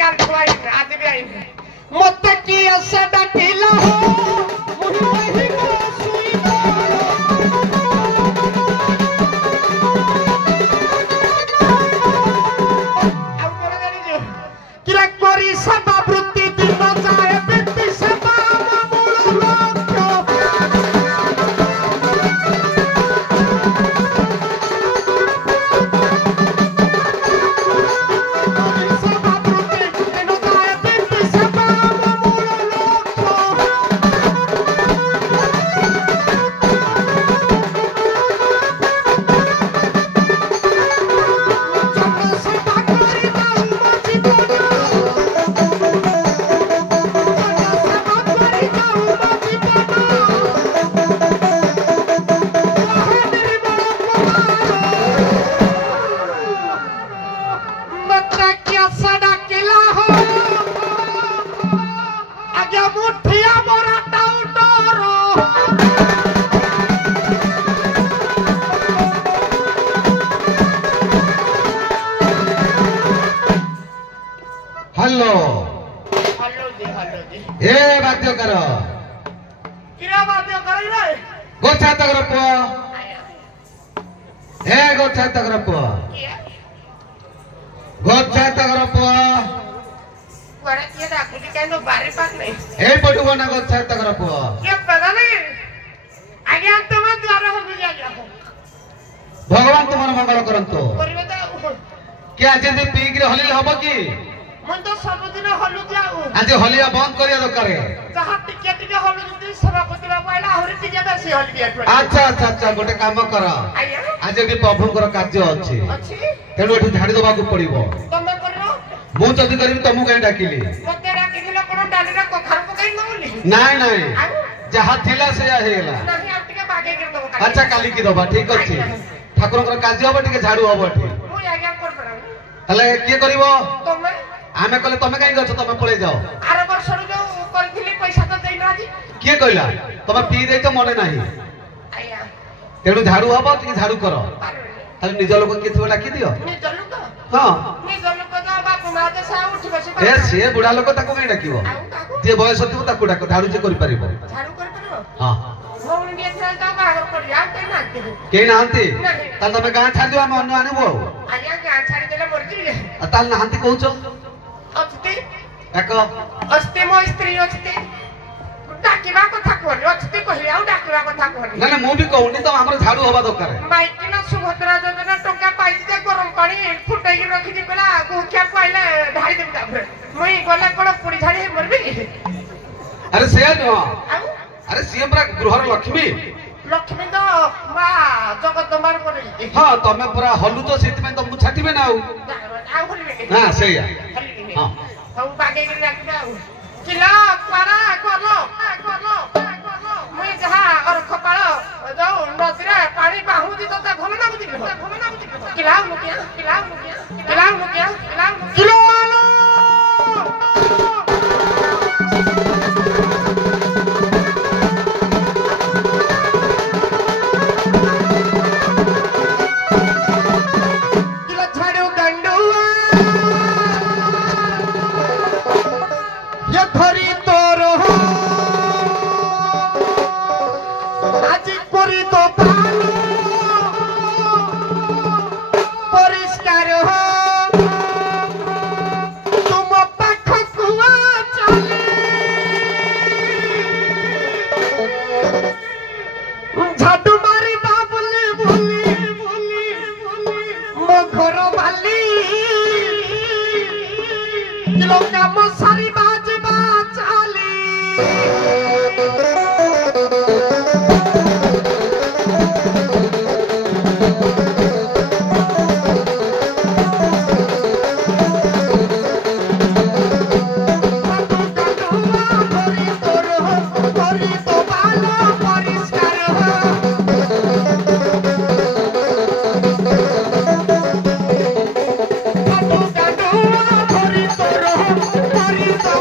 Car खुआई आज भी आई मत की ऐसा डटिला हो मुझे को सुई अब बोला जानी जो किरा कोरी सभा वृत्ति दिन जाए व्यक्ति सभा मूल लक्ष्य हेलो हेलो जी ए बाध्य कर किरा बाध्य करै रे गोछा तकर पुआ ए गोछा तकर पुआ गोछा तकर पुआ कोरे के डाकुटी कानो बारे पाक नै ए पटु बना गोछा तकर पुआ के पता नहीं आगे तुम द्वार हो गया भगवान तुमर मंगल करंतो करबे तो क्या जदी पीक रे हलिल हबो की मन तो सब दिन हलु जाऊ आज हलिया बंद करिया दरकार जहां टिके टिके हलु जदी सभापति बाबू आइला हरि टिके बेसी हलि दिया अच्छा अच्छा अच्छा गोटे काम कर आया आज एटी प्रभुकर कार्य अछि अछि तेणु एठी झाड़ी दबाकू पड़िबो तमे करनो मु जदी करबी तमु काई डाकिली मते राखिदिला कोन डाली रे कखार पकाई न बोली नाई नाई जहा थिला से हेला नहीं आ टिके बागे कर दबो अच्छा काली की दबा ठीक अछि ठाकुरकर कार्य हबो टिके झाड़ू हबो एठी मु आज्ञा कर पड़ा तले के करिवो तमे आमे कहले तमे काई गछ तमे पळे जाओ आर वर्ष जो करथिली पैसा तो देई नाजी के कहला तमे पी दे तो मने नाही आया तेणु झाड़ू हबो टिके झाड़ू करो पारले ताले निज लोक के थिबो डाकी दियो नि जलु तो हां नि जलु को तो बापू मा दे सा उठी बसे ए से बुढ़ा लोक ताको काई डाकिवो आउ काकू जे बयस थिबो ताको डाको झाड़ू जे करि परिबो झाड़ू कर परबो हां मोहन बिया चल ता बाहर कर या ते ना के के नाहंती नहीं। ताले तमे गां छाड़ दियो हम अन्य आनिबो आया के छाड़ी देले मरजी ताले नाहंती कहउचो अछते एको अस्ते मो स्त्री अछते डाकिबा कथा कहली अछते कहली आउ डाकिबा कथा कहली ना ना मु भी कहउनी तो हमर झाड़ू हबा दरकार माइक ना सुभद्रा योजना टंका पाइछि जे गरम पानी फुटाई के रखि दी बेला गुखिया पाइले ढाई देबी तापर मुई गला कोन पुड़ी झाड़ी मरबी अरे से न आउ अरे सीएम पूरा गृहर लक्ष्मी लक्ष्मी तो मा जगदम्बार पड़े हां तमे पूरा हलु तो सेति में तो मु छाटिबे ना आउ हलि हां सेया हां हम बागे के राखबा किला पारा करलो मुई जहा और कपाळ जाऊ नदीरे पानी बाहुजी तो भल ना बुझी किला मुकिया किला मुकिया किला मुकिया किला किलो आलो किला छाड़ू गंडुआ ये धरी तोरो आज करी तो पानी परिष्कार हो तुम पाख कुआ चले झाड़ू मारी बाबुली बोली बोली मो घर बाली किलो काम सारी बाजबा चाली तो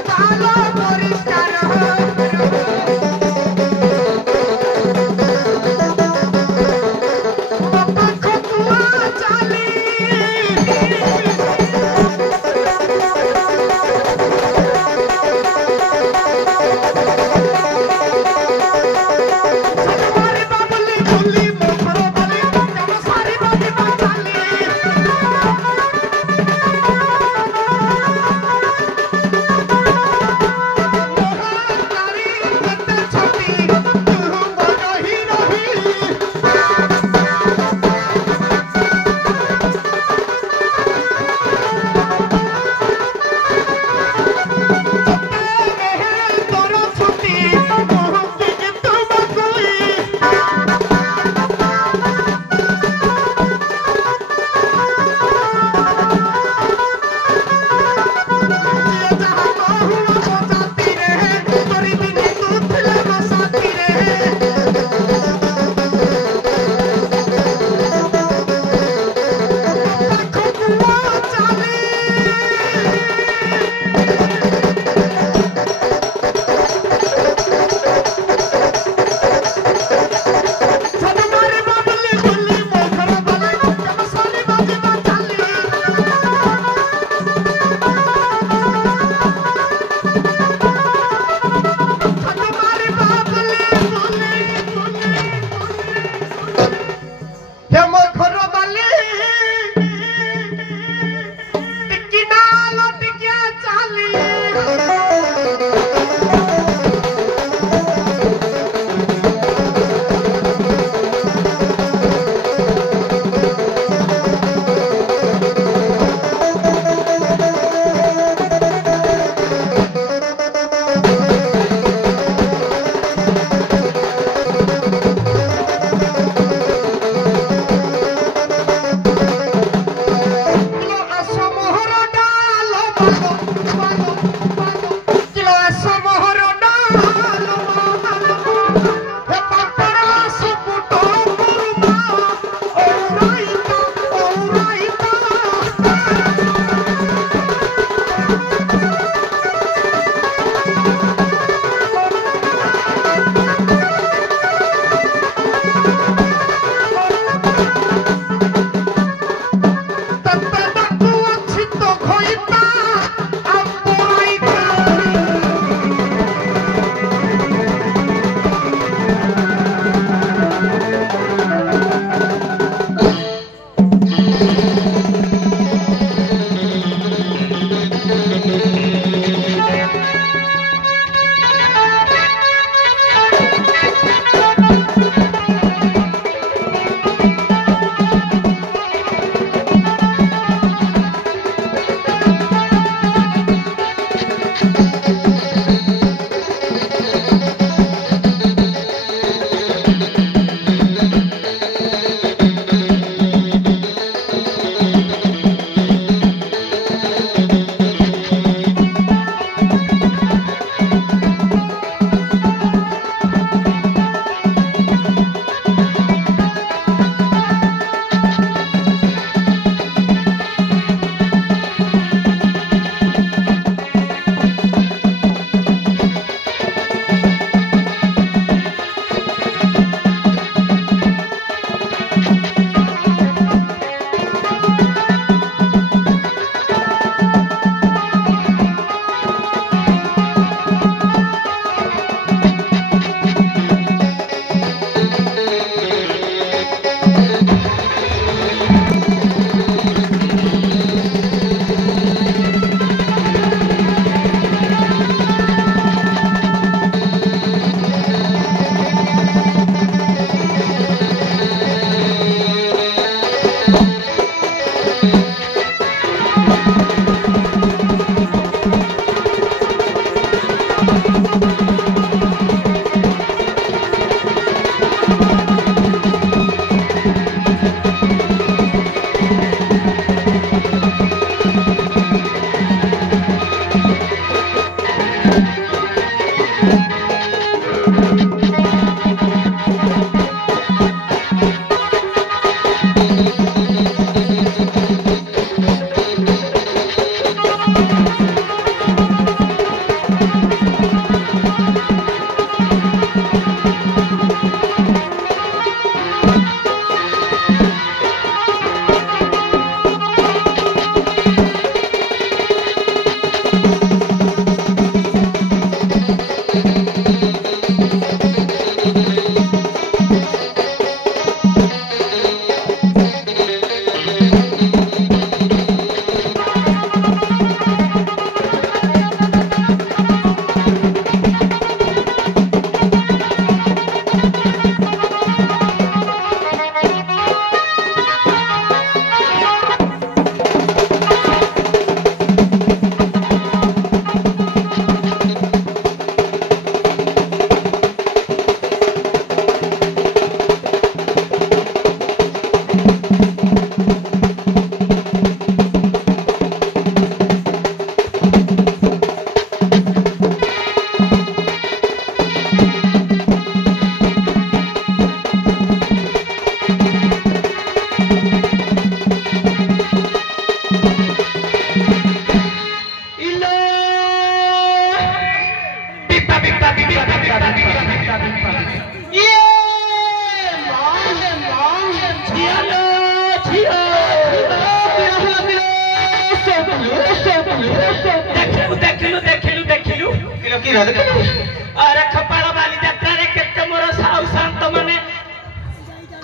अरे खपाड़ा वाली यात्रा रे केते मोर साउ शांत माने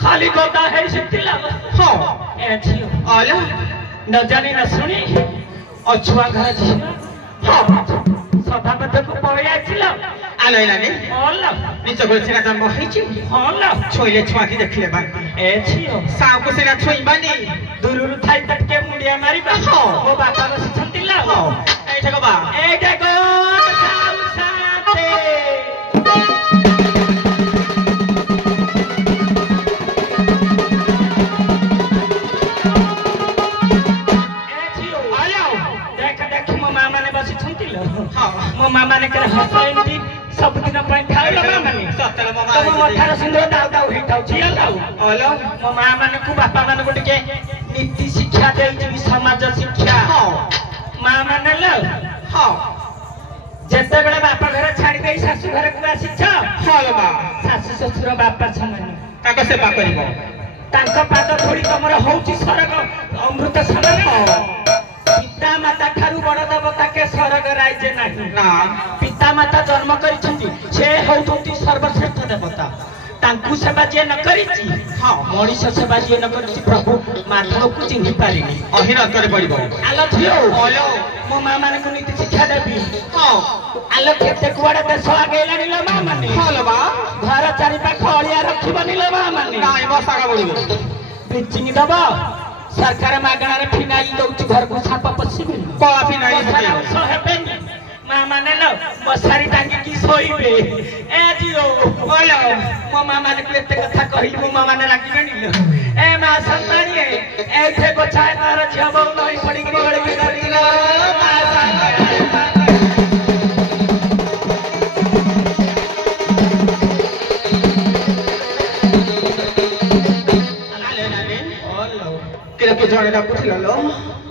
खाली गदा है सिथिला हां ए छियो आला न जानी न सुनी अछुआ घर छी हां सभा में तो पळे आछिला आलो लाने होला निच गोल सेना जन्म होइछि होला छोइले छुआ की देखले बा ए छियो साउ को सेना छोइ बानी दुरुरु थाई तटके मुंडिया मारी बा हां ओ बापा रो सिथिला हां ए ठको बा ए देखो साउ शांते बुझिलो हां मो मामा ने करे हसैंती सब दिन ପାଇଁ ଖାଇଲ ମାମା ନି ସତରେ ମୋ ତମ ମା ମଥାର ସିନ୍ଦୁର ଦାଉ ଦାଉ ହେଇଥାଉ ଝିଅ ଦାଉ ଓଲୋ ମୋ ମା ମାନଙ୍କୁ ବାପା ମାନଙ୍କୁ ଟିକେ ନୀତି ଶିକ୍ଷା ଦେଇଛି ସମାଜ ଶିକ୍ଷା ହଁ ମା ମାନେ ଲ ହଁ ଯେତେବେଳେ ବାପା ଘର ଛାଡି ଦେଇ ଶାଶୁ ଘରକୁ ଆସିଛ ହଁ ଲୋ ମା ଶାଶୁ ଶ୍ୱଶୁର ବାପା ସମାନ ତାଙ୍କ ସେବା କରିବ ତାଙ୍କ ପାଦ ଧୂଳି ତମର ହଉଛି ସ୍ୱର୍ଗ ଅମୃତ ସମାନ ପିତା ମାତା ଠାରୁ ବଡ ଦେବତା କେ ସ୍ୱର୍ଗ ରାଇଜେ ନାହିଁ ନା ପିତା ମାତା ଜନ୍ମ କରିଛନ୍ତି ସେ ହେଉଛନ୍ତି ସର୍ବଶ୍ରେଷ୍ଠ ଦେବତା ତାଙ୍କୁ ସେବା ଯିଏ ନ କରିଛି ହଁ ମଣିଷ ସେବା ଯିଏ ନ କରିଛି ପ୍ରଭୁ ମାଧବକୁ ଚିହ୍ନି ପାରିନି ଅହିର କରି ପଡିବ ଆଲୋ ଝିଅ ଓଲୋ ମୋ ମା ମାନଙ୍କୁ ନୀତି ଶିକ୍ଷା ଦେବି ହଁ ଆଲୋ କେତେ କୁଆଡେ ଦେଶ ଆଗେଇଲାଣି ଲୋ ମା ମାନେ ହଁ ଲୋ ମା ଘର ଚାରିପାଖ ଅଳିଆ ରଖିବନି ଲୋ ମା ମାନେ ନାଇଁ ବସାକା ବଳିବ ବ୍ଲିଚିଂ ଦବ ସରକାର ମାଗଣାରେ ଫିନାଇଲ ଦଉଛି ଘରକୁ ସାପ ପଶିବେନି କଳା ଫିନାଇଲ ମଶାର ଔଷ ହେବେନି ମା ମାନେ ଲୋ ମଶାରୀ ଟାଙ୍ଗିକି ଶୋଇବେ ଏ ଝିଅ ଓଲୋ ମୋ ମା ମାନଙ୍କୁ ଏତେ କଥା କହିଲି ମୋ ମା ମାନେ ରାଗିବେନି ଲୋ ଏ ମା ସନ୍ତାଣୀ ଏଇଠି ଗୋଛାଏ ତାର ଝିଅ ବୋଉ ନଈ ପଡିକି ଗଳିକି ଗଳିଲୋ ମା ସନ୍ତାଣୀ କିରକେ ଜଣେ ଡାକୁଥିଲା ଲୋ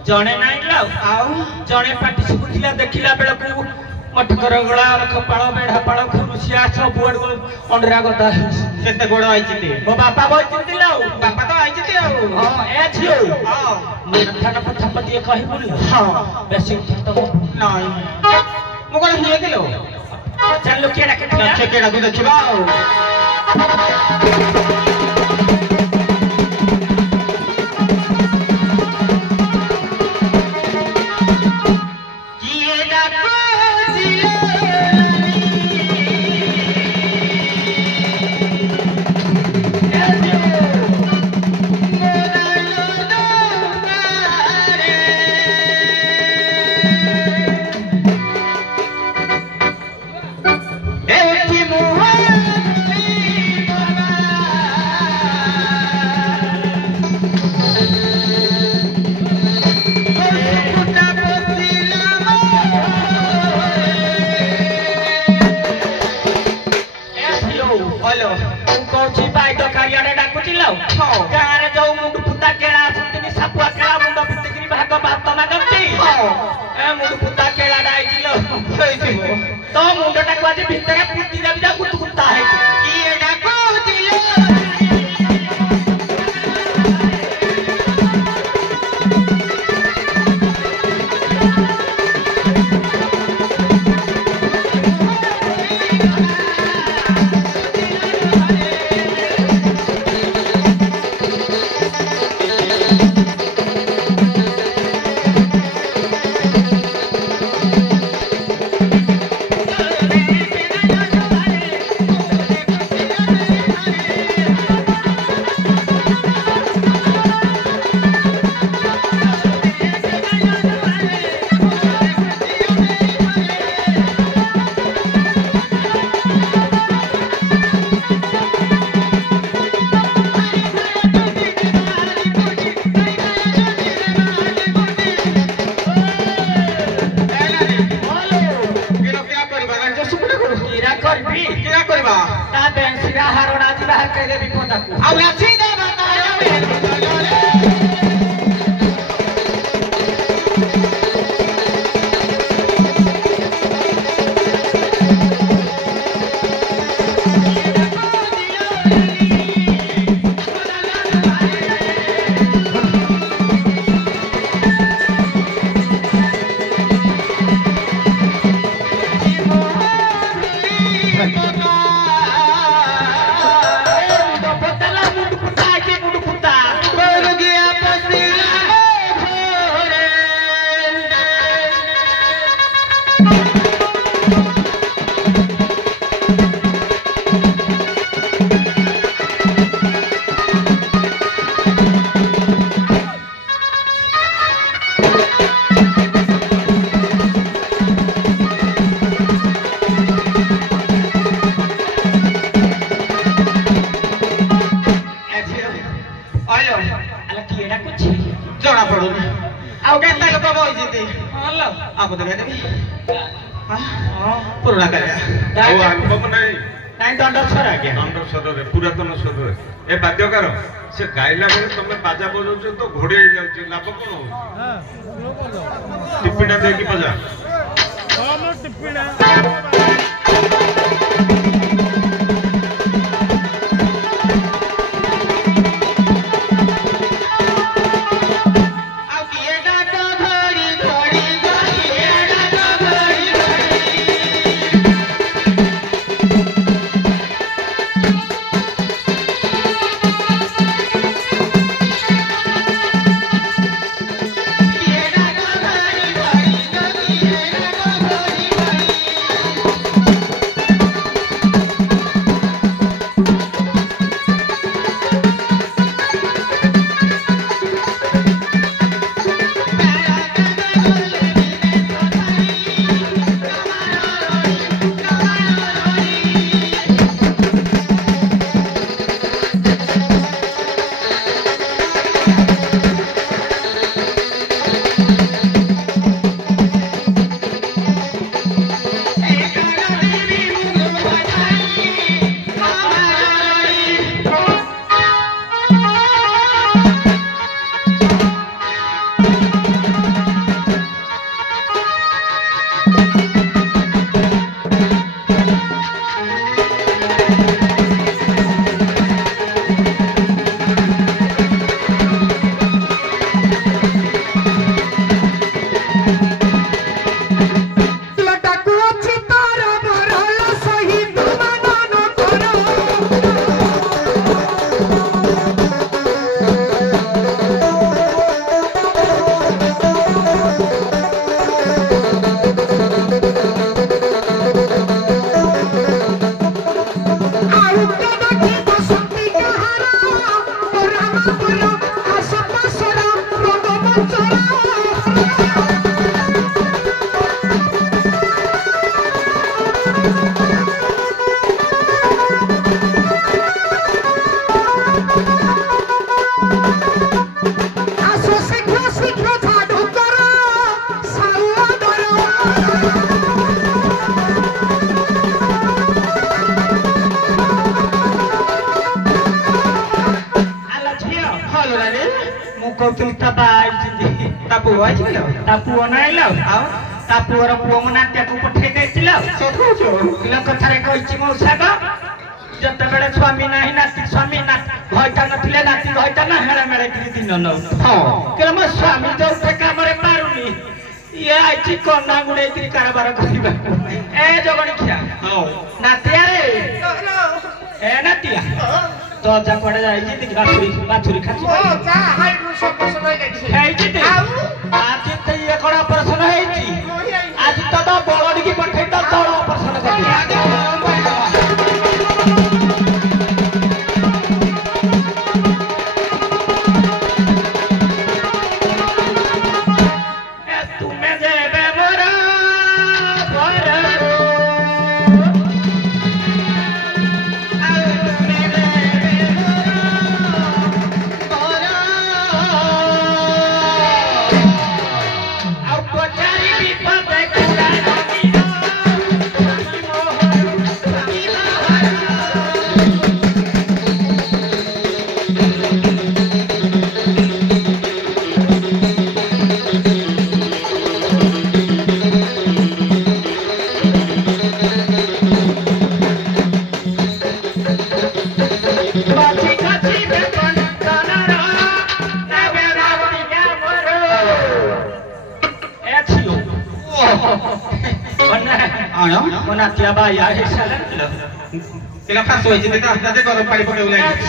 ଜଣେ ନାଇଁ ଲୋ ଆଉ ଜଣେ ପାଟି ଶୁଭୁଥିଲା ଦେଖିଲା ବେଳକୁ ମଠକର ଗଳା ଖପାଳ ବେଢାପାଳ ଖୁରୁସିଆ ସବୁଆଡୁ ଅଣ୍ଡରା ଗଦା ହେଇଛି କେତେ ଗୋଡ ଆଇଛି ତେ ମୋ ବାପା ବଇଛନ୍ତି ଲୋ ବାପା ତ ଆଇଛି ତେ ଆଉ ହଁ ଏ ଝିଅ ହଁ ଥାନ କଥା ଟିକେ କହିବୁନି ହଁ ବେଶୀ ଉଚ୍ଚତ ନାଇଁ ମୁଁ କଣ ହିଏ କିଲୋ ଚାଲୁ କିଏ ଡାକିଥିଲା କେଡ଼ାକୁ ଦେଖିବା ଆଉ ଗାଁରେ ଯୋଉ ମୁଣ୍ଡ ଫୁଟା କେଳା ଆସନ୍ତିନି ସାପୁଆ କେଳା ମୁଣ୍ଡ ଫିଟିକିରି ଭାଗ ଭାତ ମାଗନ୍ତି ଏ ମୁଣ୍ଡ ଫୁଟା କେଳା ଡାଇছিল ତୋ ମୁଣ୍ଡଟାକୁ ଆଜି ଭିତରେ ପୁତି ଦେବି ଯା କୁତୁ କୁତା ହେଇଛି କିଏ ଡାକୁଥିଲେ ଜଣା ପଡୁନି ଆଉ କେତେ ଲୋକ ବଇଛନ୍ତି ଭଲ आप तो कहते पुराना कर ଆଉ ଆଲବମ୍ ନାହିଁ ନାଇଁ ଦଣ୍ଡ ସ୍ୱର ଆଜ୍ଞା ଦଣ୍ଡ ସ୍ୱରରେ ପୁରାତନ ସ୍ୱରରେ ଏ ବାଦ୍ୟକାର ସେ ଗାଇଲା ବେଳେ ତମେ ବାଜା ବଜାଉଛ ତ ଘୋଡେଇ ହେଇଯାଉଛି ଲାଭ କଣ ହଉଛି ଟିପିଟା ଦେଇକି ବଜା पुओ नाइल पुअर पुओ मो नातिया पठे कथार कही मौसा जिते बड़े स्वामी ना नाती स्वामी घईटा नथिले नाती घईटा ना हेड़ा मेड़े दिन नौ कि मो स्वामी जो काम पारुनी ये आई कना गुड़े कारबार करवा ए जगणिया नातिया रे ए नातिया तो अजा कड़े जाइए बाछुरी खाची आज तो ये कौन ऑपरेशन है आज तो बलड़ी की पठे तो तौल ऑपरेशन कर नातिया भाई आए साला खास हो गरम पानी पकड़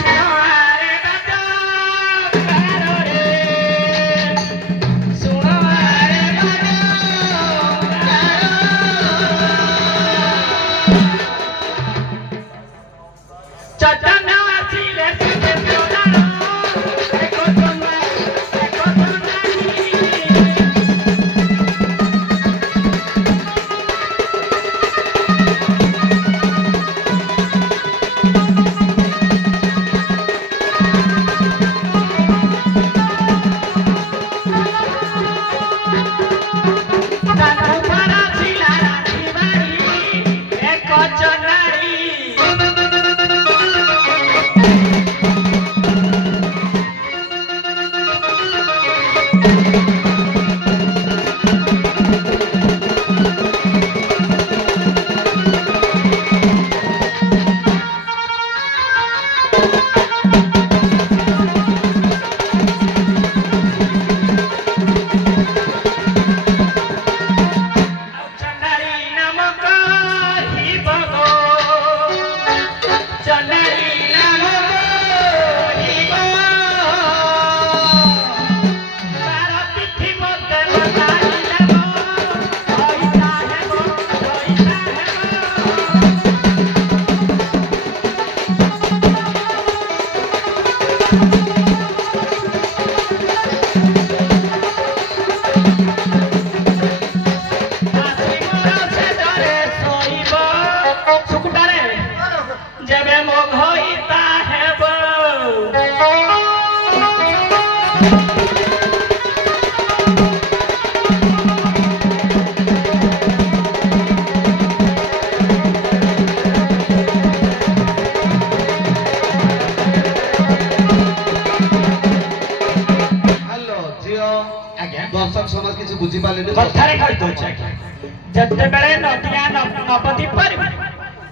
जते बेले नदिया नवद्वीप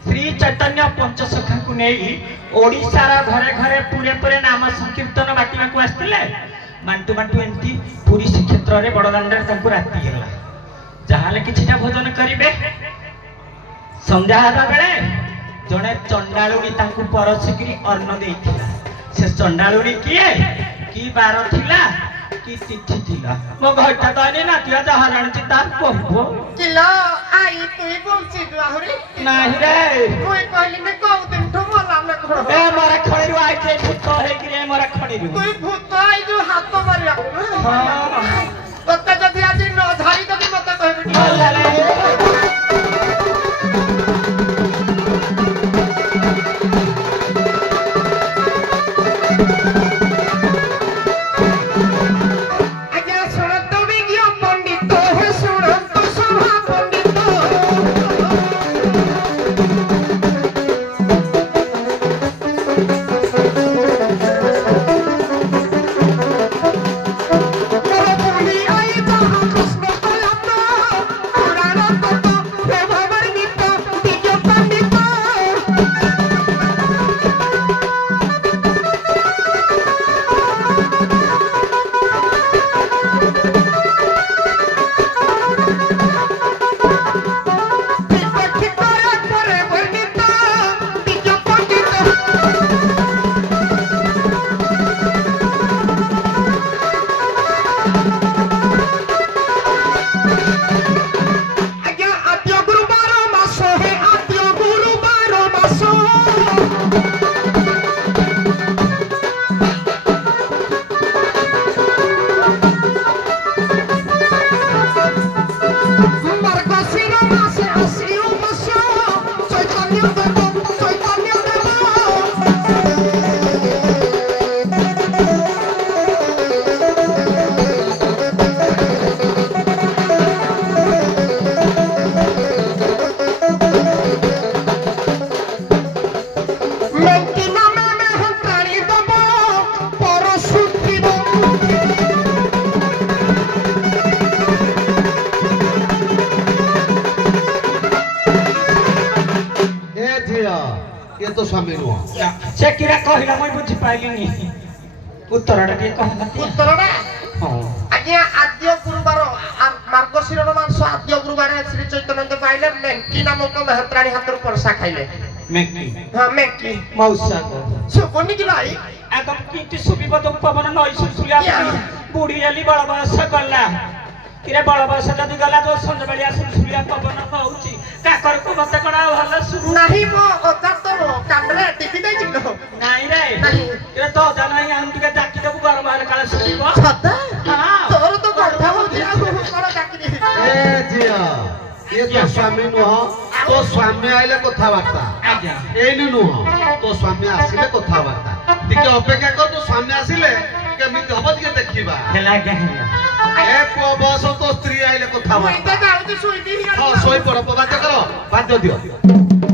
श्री चैतन्य पंचसखा को नहीं ओडिशार घरे घरे पूरे पूरे नाम संकीर्तन बाटिया को आसते मांटू मांटू एमती पुरी श्रीक्षेत्र में बड़दाण्डे राति है जहाँ कि भोजन करेंगे संध्या हवा बेले जड़े चंडालुणी परसिकी अन्न देइथिला से चंडालुणी किए कि बार थिला कि तिथि थिला मो घरटा तने नातिया जहाँ जानछि तार कहबो किलो आई तुई बोलछि आहुरी नाही रे कोई कहली में कहू दिन तो मला में घर ए मारा खड़ी रो आई के भूत है कि रे मारा खड़ी रो कोई भूत आई जो हाथ मारिया हां तत्ता जदी आज न धारी तभी मत कहबी ये तो स्वामी नुह से किरा कहला मैं बुझी पाइलिनी उत्तरडा के कहला उत्तरडा हां आज्ञा आद्य गुरुवार मार्गशीर मास आद्य गुरुवार श्री चैतन्य पाइले मेंकी नामक महत्राणी हाथ परसा खाइले मेंकी हां मेंकी मौसा को सुबनी की लाई आगम कीति सुबिबद पवन नई सुसुलिया बुढ़ी एली बड़ बयस गला किरे बड़ बयस जदी गला जो संजबेलिया सुसुलिया पवन होउची काकर को मत कड़ा भल सुरु नहीं मो ओता तो कामरे टिपी दे जिलो नहीं रे ये तो जाना ही हम टिके डाकी देबु गरम हाल काले सुबो सदा हां तोर तो गढ़ा हो दिया कोन डाकी दे ए जिया ये तो स्वामी नुह तो स्वामी आइले कथा वार्ता आज्ञा एनु नुह तो स्वामी आसिले कथा वार्ता टिके अपेक्षा कर तो स्वामी आसिले केमिति हबो टिके देखिबा हेला के हेला ए पुओ बस तो स्त्री आइले कथा वार्ता मैं तो जाउती सुई दी हां सोई पड़ बाध्य करो बाध्य दियो